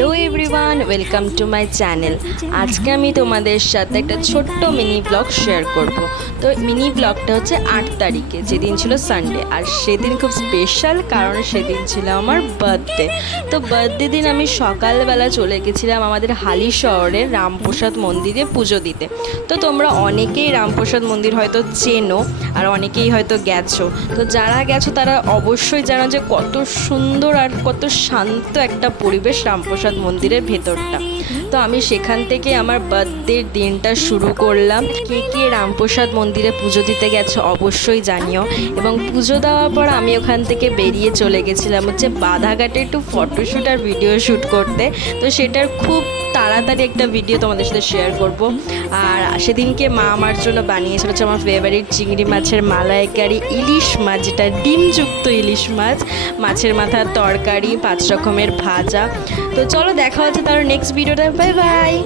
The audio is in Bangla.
Hello everyone, welcome to my channel. আজকে আমি তোমাদের সাথে একটা ছোট্ট মিনি ব্লগ শেয়ার করব। তো মিনি ব্লগটা হচ্ছে 8 তারিখে, যেদিন ছিল সানডে। আর সেদিন খুব স্পেশাল, কারণ সেদিন ছিল আমার বার্থডে। তো বার্থডে দিন আমি সকালবেলা চলে গেছিলাম আমাদের হালি শহরের রামপ্রসাদ মন্দিরে পুজো দিতে। তো তোমরা অনেকেই রামপ্রসাদ মন্দির হয়তো চেনো, আর অনেকেই হয়তো গেছো। তো যারা গেছো তারা অবশ্যই জানো যে কত সুন্দর আর কত শান্ত একটা পরিবেশ রামপ্রসাদ মন্দিরের ভেতরটা। তো আমি সেখান থেকে আমার বার্থডের দিনটা শুরু করলাম। কে কে রামপ্রসাদ মন্দিরে পুজো দিতে গেছো অবশ্যই জানিও। এবং পুজো দেওয়ার পর আমি ওখান থেকে বেরিয়ে চলে গেছিলাম হচ্ছে বাধাঘাটে একটু ফটোশ্যুট আর ভিডিও শ্যুট করতে। তো সেটার খুব তাড়াতাড়ি একটা ভিডিও তোমাদের সাথে শেয়ার করব। আর সেদিনকে মা আমার জন্য বানিয়েছিল হচ্ছে আমার ফেভারিট চিংড়ি মাছের মালাইকারি, ইলিশ মাছ, যেটা ডিমযুক্ত ইলিশ মাছ, মাছের মাথার তরকারি, 5 রকমের ভাজা। তো চলো দেখা হচ্ছে তার নেক্সট ভিডিওটা। Bye bye.